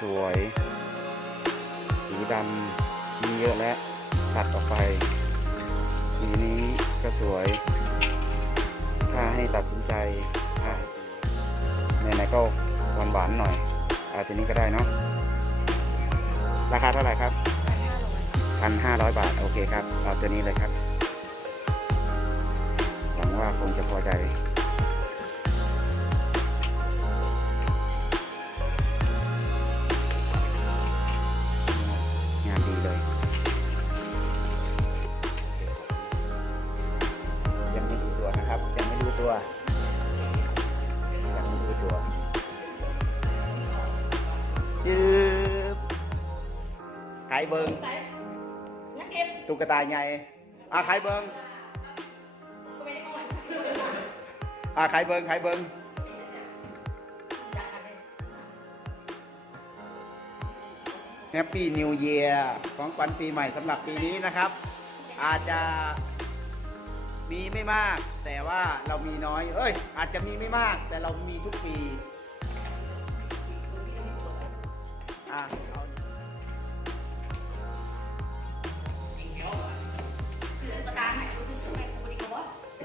สวยสีดำมีเยอะแล้วตัดออกไป สีนี้ก็สวย ถ้าให้ตัดสินใจอะไหนๆก็หวานๆหน่อยอาทีนี้ก็ได้เนาะราคาเท่าไหร่ครับพันห้าร้อยบาท โอเคครับเอาตัวนี้เลยครับหวังว่าคงจะพอใจ ไข่เบิงนักเก็บตุ๊กตาใหญ่อะไข่เบิงก็ไม่ได้ก่อนอะไข่เบิงไข่เบิงอยากอะไรแฮปปี้นิวเยียร์ของขวัญปีใหม่สำหรับปีนี้นะครับ อาจจะมีไม่มาก แต่ว่าเรามีน้อย เอ้ย อาจจะมีไม่มาก แต่เรามีทุกปี อะ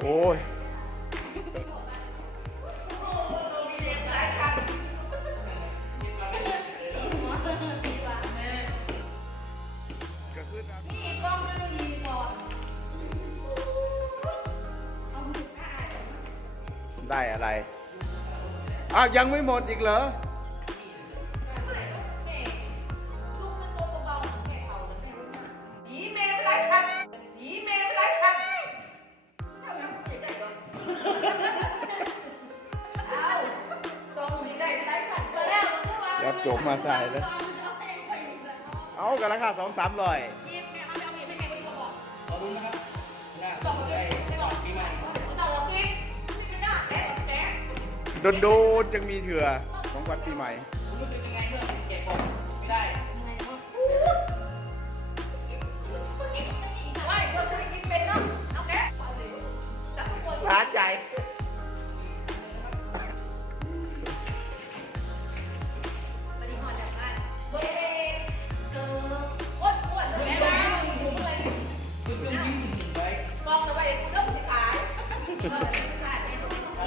โอ้ยนี่กล้องมันดีกว่าเอามือฆ่าได้อะไร อ้าว ยังไม่หมดอีกเหรอ เอากันราคาสองสามร้อยขอบคุณนะครับโดนโดนยังมีเถื่อของวันปีใหม่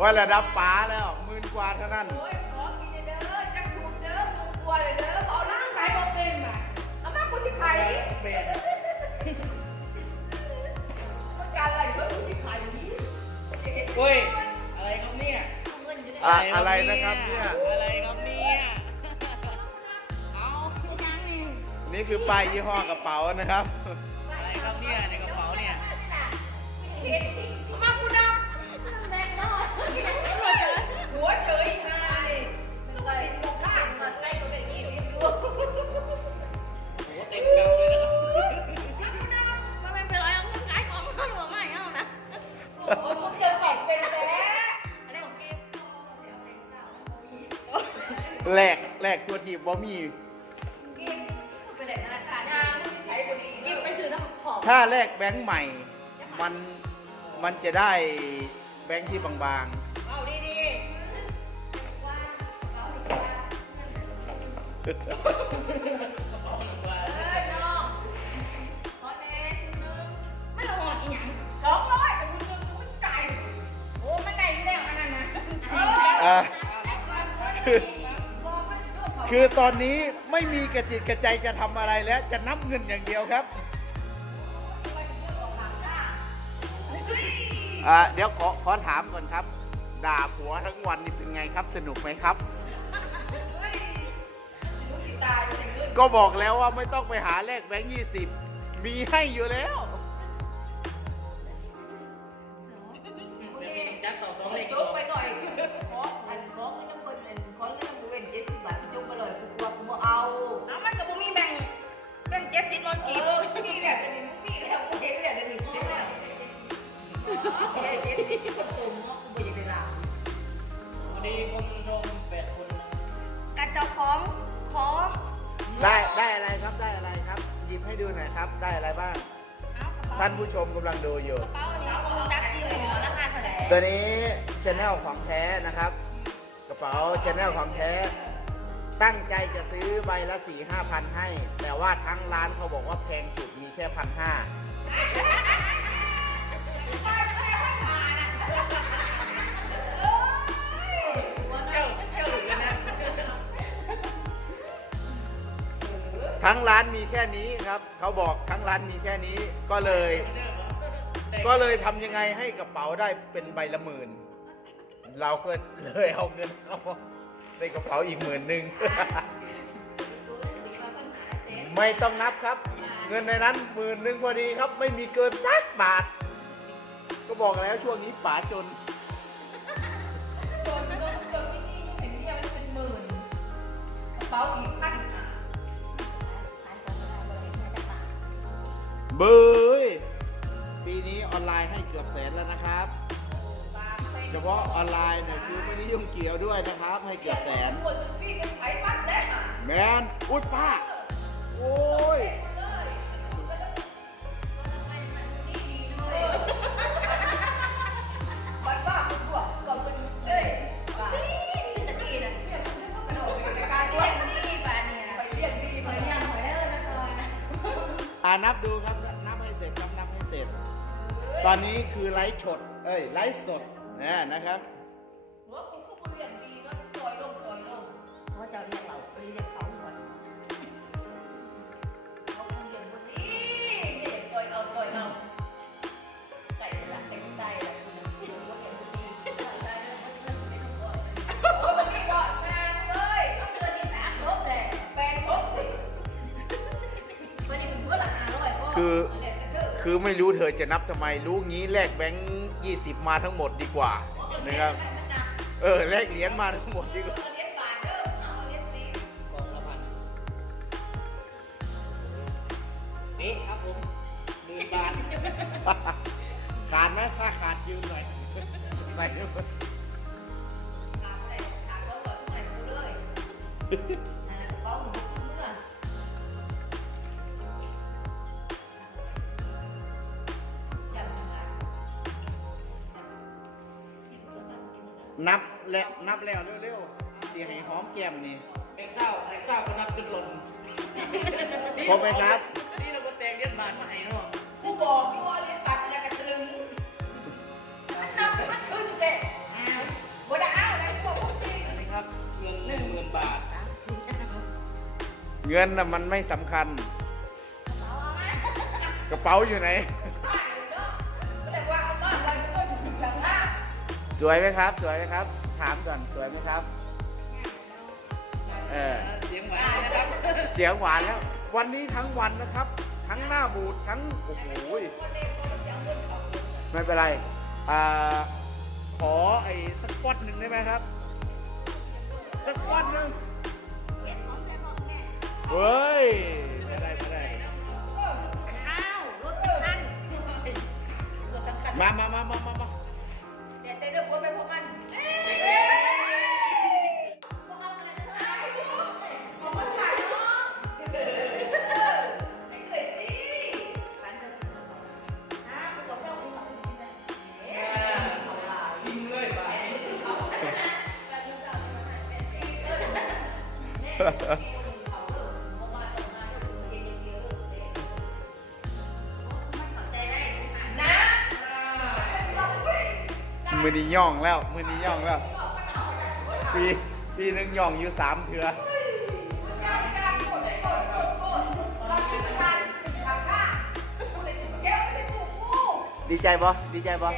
ว่าระดับป๋าแล้วหมื่นกว่าเท่านั้น โอ้ยขอกินเด้อจักชุดเด้อชุดกลัวเลยเด้อเอานั่งขายบ่เป็นน่ะเอามากูสิขายเปลี่ยนต้องการอะไรก็กูสิขายนี้เฮ้ย อะไรครับเนี่ยเอาเงินอยู่ในอะอะไรนะครับเนี่ย อะไรครับเนี่ยเอายังนี่นี่คือป้ายยี่ห้อกระเป๋านะครับ อะไรครับเนี่ยในกระเป๋าเนี่ย แลกแลกตัวทีบบ่มีกินไปไหนธนาคารงานมึงใช้บุรียิบไปซื้อน้ำหอมถ้าแลกแบงค์ใหม่ มันมันจะได้แบงค์ที่บางเอาดีดีเอ้ยน้องขอแน่ชุดนึงไม่ละหอดอีหยังสองร้อยจะชุดนึงกูจ่ายโอ้มันได้อยู่แล้วอันนั้นนะๆอะคือ คือตอนนี้ไม่มีกระจิตกระใจจะทำอะไรแล้ว จะนับเงินอย่างเดียวครับอ่าเดี๋ยวขอขอถามก่อนครับ ด่าผัวทั้งวันนี่เป็นไงครับสนุกไหมครับ ก็บอกแล้วว่าไม่ต้องไปหาเลขแบงค์ยี่สิบมีให้อยู่แล้ว ดีผมนมแปดคนกระจกของของได้ได้อะไรครับได้อะไรครับ หยิบให้ดูหน่อยครับ ได้อะไรบ้าง ท่านผู้ชมกำลังดูอยู่ กระเป๋านดักดีเลยราคาเท่าไหร่ตัวนี้ชแนลของแท้นะครับ กระเป๋าชแนลของแท้ ตั้งใจจะซื้อใบละสี่ห้าพันให้ แต่ว่าทั้งร้านเขาบอกว่าแพงสุดมีแค่พันห้า ทั้งร้านมีแค่นี้ครับ เขาบอกทั้งร้านมีแค่นี้ก็เลย ก็เลยทำยังไงให้กระเป๋าได้เป็นใบละหมื่น เราก็เลยเอาเงินเข้าในกระเป๋าอีกหมื่นหนึ่ง ไม่ต้องนับครับ เงินในนั้นหมื่นหนึ่งพอดีครับ ไม่มีเกินสักบาท ก็บอกแล้วช่วงนี้ป๋าจน โดนโดนโดนที่นี่เห็นเนี่ยมันเป็นหมื่นกระเป๋าอีก เบยปีนี้ออนไลน์ให้เกือบแสนแล้วนะครับบางไปเฉพาะออนไลน์เนี่ยคือไม่ได้ยุ่งเกี่ยวด้วยนะครับ ให้เกือบแสนควรจะพี่กันไถปัดได้อะแมนอุ้ยป้าโอ้ยบัดว่าคุณบวกกับคุณเอ้ยว่าตะกี้น่ะเนี่ยมันจะกระโดดไปในการเลี้ยงดีป่ะเนี่ยไปเลี้ยงดีไปเลี้ยงหอยเออนะก่อนอ่านับดูครับ ตอนนี้คือไลฟ์สด เอ้ยไลฟ์สดนะนะครับ คือไม่รู้เธอจะนับทำไม รู้งี้แลกแบงค์ยี่สิบมาทั้งหมดดีกว่านะครับ เออแลกเหรียญมาทั้งหมดดีกว่าเรียนบาทเด้อเอาเรียนสิกองละพันนี่ครับผมหมื่นบาทขาดไหมถ้าขาดยืมหน่อยใส่ด้วยถา และนับแล้วเร็วๆสีให้หอมแก้มนี่แบงค์เศร้าแบงค์เศร้าก็นับเป็นหล่นครบไหมครับ นี่เราก็แตงเลียนบาทมาให้เนาะกูบอกอยู่ว่าเรียนบัตรแล้วกระตึงนับมันขึ้นเด็อ้าวบ่ได้อ้าวอะไรกูบอกจริงอันนี้ครับเงินหนึ่งหมื่นบาท เงินน่ะมันไม่สำคัญ กระเป๋าอยู่ไหนบ้านเนาะก็เลยว่าเอามาไว้มันก็ถึงจังหน้าสวยไหมครับ สวยไหมครับถามก่อนสวยไหมครับ เออ เสียงหวานนะครับเสียงหวานแล้ว วันนี้ทั้งวันนะครับ ทั้งหน้าบูดทั้งโอ้โหยไม่เป็นไรอ่าขอไอ้สักก้อนหนึ่งได้ไหมครับ สักก้อนหนึ่งเฮ้ยไม่ได้ไม่ได้อ้าวรถทันเกิดทั้งคันมามามามามามาเดี๋ยวใจเดือดไปพวกมัน มือนี้ย่องแล้วมือนี้ย่องแล้ว ปีปีหนึ่งย่องอยู่สามเถือดีใจปะดีใจปะ